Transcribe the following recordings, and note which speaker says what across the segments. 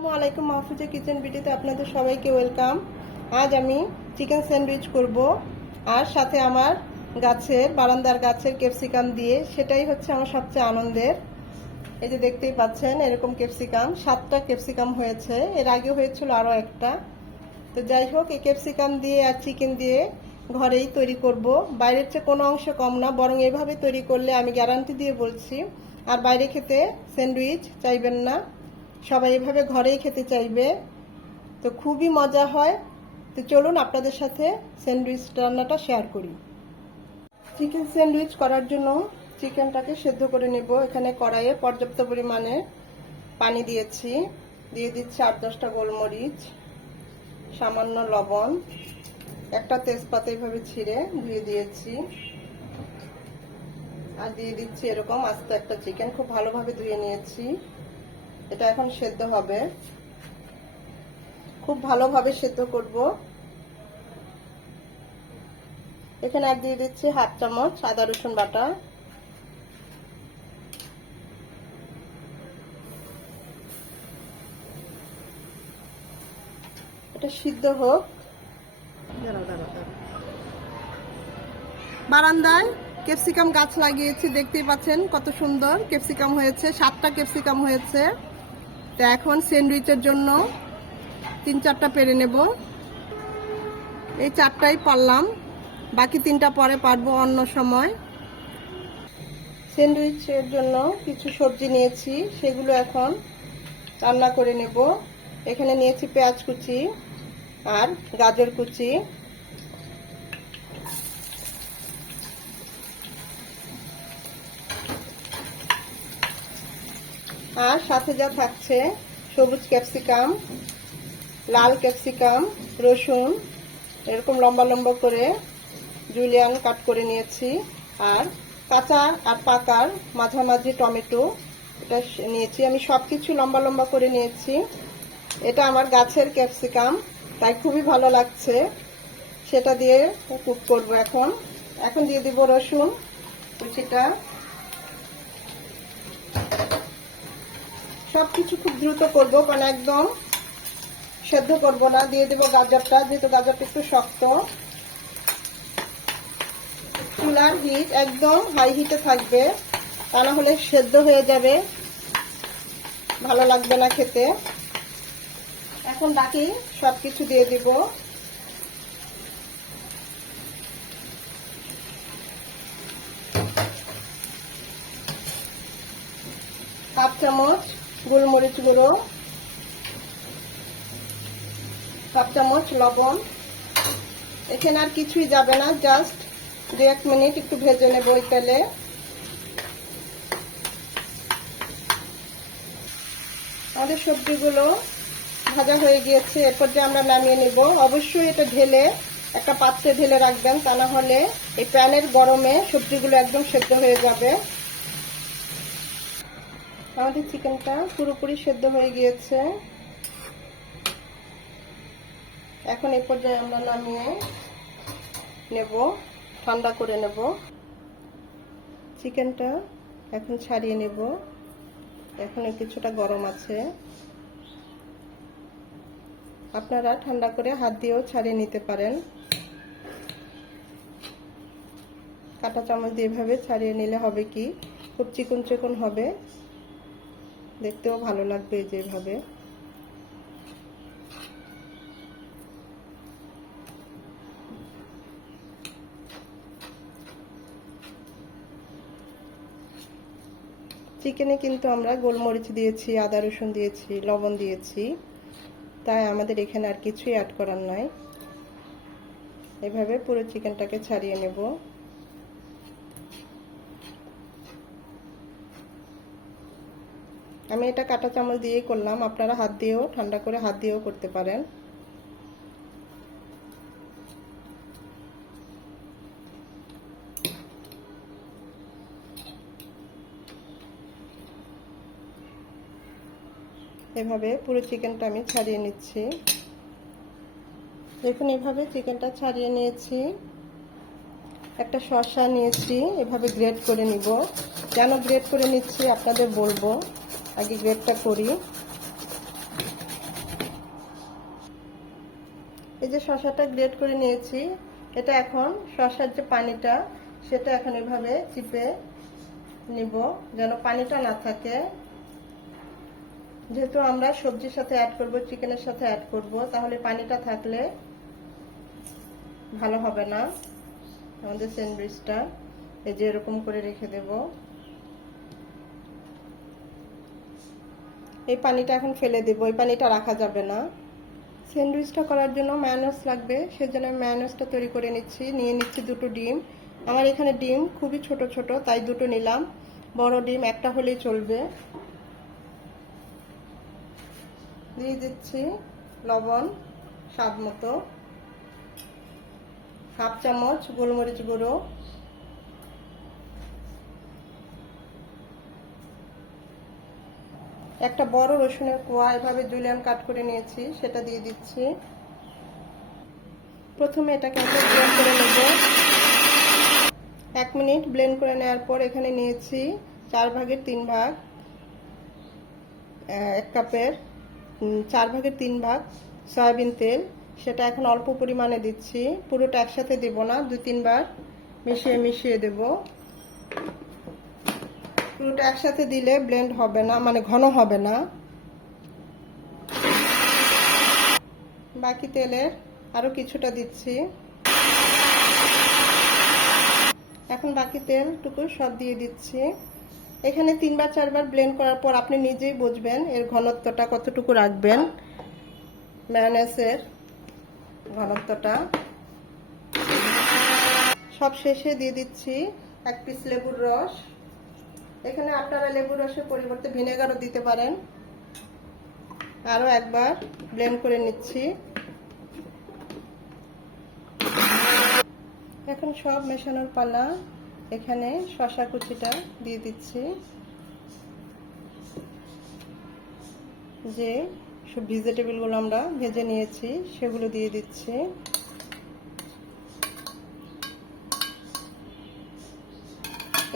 Speaker 1: আসসালামু আলাইকুম মাহফুজা কিচেন ভিডিওতে আপনাদের সবাইকে ওয়েলকাম। আজ আমি চিকেন স্যান্ডউইচ করব আর সাথে আমার গাছের, বারান্দার গাছের ক্যাপসিকাম দিয়ে, সেটাই হচ্ছে আমার সবচেয়ে আনন্দের। এই যে দেখতেই পাচ্ছেন, এরকম ক্যাপসিকাম, সাতটা ক্যাপসিকাম হয়েছে। এর আগে হয়েছিল আরও একটা। তো যাই হোক, এই ক্যাপসিকাম দিয়ে আর চিকেন দিয়ে ঘরেই তৈরি করব। বাইরের চেয়ে কোনো অংশ কম না, বরং এভাবে তৈরি করলে আমি গ্যারান্টি দিয়ে বলছি, আর বাইরে খেতে স্যান্ডউইচ চাইবেন না। সবাই এভাবে ঘরেই খেতে চাইবে। তো খুবই মজা হয়। তো চলুন আপনাদের সাথে স্যান্ডউইচ রান্নাটা শেয়ার করি। চিকেন স্যান্ডউইচ করার জন্য চিকেনটাকে সেদ্ধ করে নেব। এখানে কড়াইয়ে পর্যাপ্ত পরিমাণে পানি দিয়েছি। দিয়ে দিচ্ছি আট দশটা গোলমরিচ, সামান্য লবণ, একটা তেজপাতা এইভাবে ছিঁড়ে ধুয়ে দিয়েছি। আর দিয়ে দিচ্ছি এরকম আস্ত একটা চিকেন। খুব ভালোভাবে ধুয়ে নিয়েছি। এটা এখন সেদ্ধ হবে। খুব ভালোভাবে সেদ্ধ করব। এখানে আর দিয়ে দিচ্ছি হাফ চামচ আদা, রসুন বাটা। এটা সিদ্ধ হোক। বারান্দায় ক্যাপসিকাম গাছ লাগিয়েছি, দেখতেই পাচ্ছেন কত সুন্দর ক্যাপসিকাম হয়েছে, সাতটা ক্যাপসিকাম হয়েছে। তো এখন স্যান্ডউইচের জন্য তিন চারটা পেরে নেব। এই চারটাই পারলাম। বাকি তিনটা পরে পারব অন্য সময়। স্যান্ডউইচের জন্য কিছু সবজি নিয়েছি, সেগুলো এখন রান্না করে নেব। এখানে নিয়েছি পেঁয়াজ কুচি আর গাজর কুচি। আর সাথে যা থাকছে, সবুজ ক্যাপসিকাম, লাল ক্যাপসিকাম, রসুন, এরকম লম্বা লম্বা করে জুলিয়ান কাট করে নিয়েছি। আর কাঁচা আর পাকার মাঝামাঝি টমেটো এটা নিয়েছি। আমি সব কিছু লম্বা লম্বা করে নিয়েছি। এটা আমার গাছের ক্যাপসিকাম, তাই খুবই ভালো লাগছে। সেটা দিয়ে কুক করব এখন। এখন দিয়ে দিব রসুন, কুচিটা। সবকিছু খুব দ্রুত করব, কারণ একদম সেদ্ধ করব না, দিয়ে দেবো গাজরটা, যেহেতু গাজরটা একটু শক্ত। চুলার হিট একদম হাই হিটে থাকবে, তা না হলে সেদ্ধ হয়ে যাবে। ভালো লাগবে না খেতে। এখন বাকি সবকিছু দিয়ে দিব হাফ চামচ গোলমরিচ গুঁড়ো, হাফ চামচ লবণ। এখানে আর কিছুই যাবে না, জাস্ট দু এক মিনিট একটু ভেজে নেব ওই তেলে। আমাদের সবজিগুলো ভাজা হয়ে গিয়েছে, এরপর যে আমরা নামিয়ে নেব, অবশ্যই এটা ঢেলে একটা পাত্রে ঢেলে রাখবেন, তা না হলে এই প্যানের গরমে সবজিগুলো একদম সেদ্ধ হয়ে যাবে। আমাদের চিকেনটা পুরোপুরি সেদ্ধ হয়ে গিয়েছে। এখন এই পর্যায়ে আমরা নামিয়ে নেব, ঠান্ডা করে নেব। চিকেনটা এখন ছাড়িয়ে নেব। এখন কিছুটা গরম আছে। আপনারা ঠান্ডা করে হাত দিয়েও ছাড়িয়ে নিতে পারেন। কাটা চামচ দিয়ে এভাবে ছাড়িয়ে নিলে হবে কি? খুব চিকন চিকন হবে। দেখতেও ভালো লাগবে যেভাবে। চিকেনে কিন্তু আমরা গোলমরিচ দিয়েছি, আদা রসুন দিয়েছি, লবণ দিয়েছি। তাই আমাদের এখানে আর কিছুই অ্যাড করার নয় এভাবে পুরো চিকেনটাকে ছাড়িয়ে নেব। আমি এটা কাটা চামচ দিয়েই করলাম। আপনারা হাত দিয়েও, ঠান্ডা করে হাত দিয়েও করতে পারেন। এভাবে পুরো চিকেনটা আমি ছাড়িয়ে নিচ্ছি। দেখুন, এভাবে চিকেনটা ছাড়িয়ে নিয়েছি। একটা শসা নিয়েছি, এভাবে গ্রেড করে নিব। কেন গ্রেড করে নিচ্ছি আপনাদের বলব? আগে গ্রেটটা করি এই যে শশাটা গ্রেট করে নিয়েছি, এটা এখন শশার যে পানিটা, সেটা এখন এভাবে চিপে নিব যেন পানিটা না থাকে। যেহেতু আমরা সবজির সাথে অ্যাড করব, চিকেনের সাথে অ্যাড করব, তাহলে পানিটা থাকলে ভালো হবে না। আমাদের স্যান্ডউইচটা এই যে এরকম করে রেখে দেবো। এই পানিটা এখন ফেলে দেবো, এই পানিটা রাখা যাবে না। স্যান্ডউইচটা করার জন্য ম্যানোস লাগবে, সেজন্য আমি ম্যানোসটা তৈরি করে নিচ্ছি, নিয়ে নিচ্ছি দুটো ডিম। আমার এখানে ডিম খুবই ছোট ছোট, তাই দুটো নিলাম। বড় ডিম একটা হলেই চলবে। দিয়ে দিচ্ছি লবণ, স্বাদ মতো। হাফ চামচ গোলমরিচ গুঁড়ো। একটা বড় রসুনের কোয়া এভাবে জুলিয়ান কাট করে নিয়েছি, সেটা দিয়ে দিচ্ছি। প্রথমে এটাকে একটা ব্লেন্ড করে নেব। এক মিনিট ব্লেন্ড করে নেওয়ার পর এখানে নিয়েছি চার ভাগের তিন ভাগ এক কাপের চার ভাগের তিন ভাগ সয়াবিন তেল। সেটা এখন অল্প পরিমাণে দিচ্ছি। পুরোটা একসাথে দেব না দু তিনবার মিশিয়ে মিশিয়ে দেব। পুরোটা একসাথে দিলে ব্লেন্ড হবে না মানে ঘন হবে না। বাকি তেলের আরও কিছুটা দিচ্ছি। এখন বাকি তেলটুকু সব দিয়ে দিচ্ছি। এখানে তিনবার চারবার ব্লেন্ড করার পর আপনি নিজেই বুঝবেন এর ঘনত্বটা কতটুকু রাখবেন। ম্যানেসের ঘনত্বটা। সব শেষে দিয়ে দিচ্ছি এক পিস লেবুর রস। এখানে আপনারা লেবুর রসের পরিবর্তে ভিনেগারও দিতে পারেন। আরও একবার ব্লেন্ড করে নিচ্ছি। এখন সব মেশানোর পালা এখানে শশা কুচিটা দিয়ে দিচ্ছি। যে সব ভেজিটেবলগুলো আমরা ভেজে নিয়েছি, সেগুলো দিয়ে দিচ্ছি।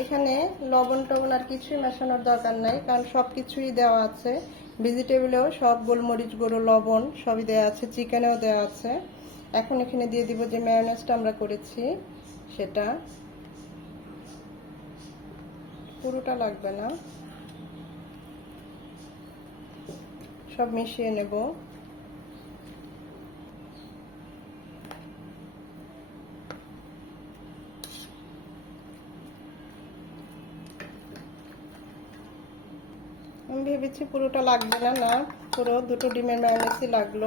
Speaker 1: এখানে লবণ টবণ আর কিছুই মেশানোর দরকার নাই, কারণ সব কিছুই দেওয়া আছে। ভেজিটেবলেও সব গোলমরিচ, গুঁড়ো, লবণ সবই দেওয়া আছে, চিকেনেও দেওয়া আছে। এখন এখানে দিয়ে দিব যে ম্যায়োনেজটা আমরা করেছি, সেটা। পুরোটা লাগবে না। সব মিশিয়ে নেব। আমি ভেবেছি পুরোটা লাগবে না না, পুরো দুটো ডিমের ম্যায়োনেজই লাগল।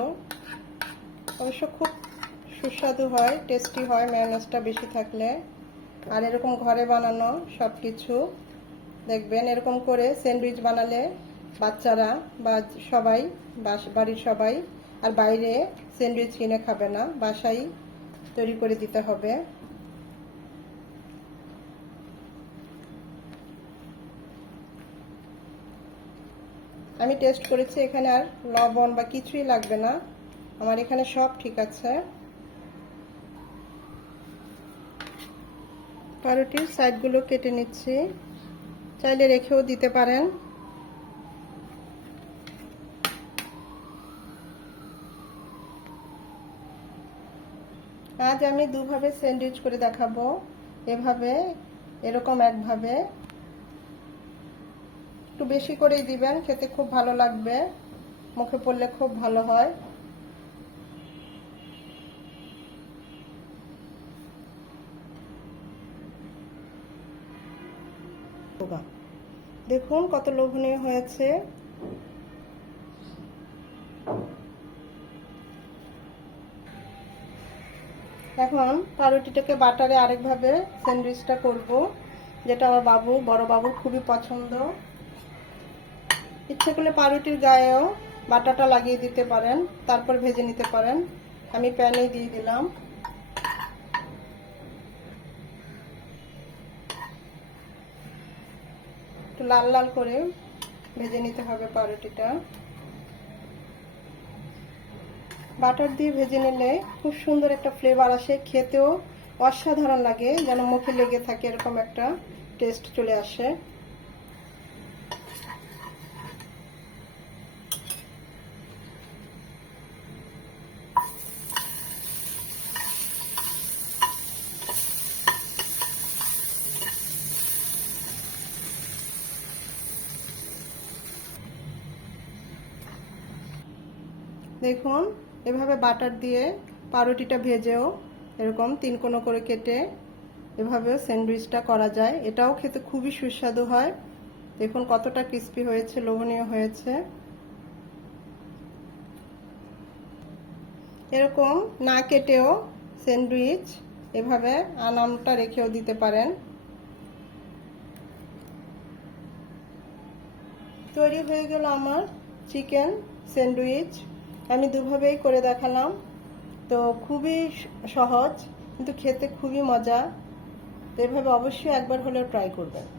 Speaker 1: অবশ্য খুব সুস্বাদু হয় টেস্টি হয় ম্যায়োনেজটা বেশি থাকলে। আর এরকম ঘরে বানানো সব কিছু দেখবেন এরকম করে স্যান্ডউইচ বানালে বাচ্চারা বা সবাই বাড়ির সবাই আর বাইরে স্যান্ডউইচ কিনে খাবে না, বাসায় তৈরি করে দিতে হবে। আমি টেস্ট করেছি, এখানে আর লবণ বা কিছুই লাগবে না। আমার এখানে সব ঠিক আছে। পাউরুটির সাইডগুলো কেটে নিচ্ছি। চাইলে রেখেও দিতে পারেন। আজ আমি দুভাবে স্যান্ডউইচ করে দেখাবো। এভাবে, এরকম একভাবে। একটু বেশি করেই দিবেন, খেতে খুব ভালো লাগবে, মুখে পড়লে খুব ভালো হয়। দেখুন কত লোভনীয় হয়েছে। এখন পাউরুটিটাকে বাটারে আরেকভাবে স্যান্ডউইচটা করব, যেটা আমার বাবু, বড় বাবুর খুবই পছন্দ। ইচ্ছে করলে পাউরুটির গায়েও বাটাটা লাগিয়ে দিতে পারেন, তারপর ভেজে নিতে পারেন। আমি প্যানে দিয়ে দিলাম। একটু লাল লাল করে ভেজে নিতে হবে পাউরুটিটা। বাটার দিয়ে ভেজে নিলে খুব সুন্দর একটা ফ্লেভার আসে, খেতেও অসাধারণ লাগে, যেন মুখে লেগে থাকে এরকম একটা টেস্ট চলে আসে। দেখুন, এভাবে বাটার দিয়ে পাউরুটিটা ভেজেও এরকম তিন কোণো করে কেটে এভাবেও স্যান্ডউইচটা করা যায়। এটাও খেতে খুবই সুস্বাদু হয়। দেখুন কতটা ক্রিস্পি হয়েছে, লোভনীয় হয়েছে। এরকম না কেটেও স্যান্ডউইচ এভাবে আনামটা রেখেও দিতে পারেন। তৈরি হয়ে গেল আমার চিকেন স্যান্ডউইচ। আমি দুভাবেই করে দেখালাম। তো খুবই সহজ, কিন্তু খেতে খুবই মজা। তো এভাবে অবশ্যই একবার হলেও ট্রাই করবেন।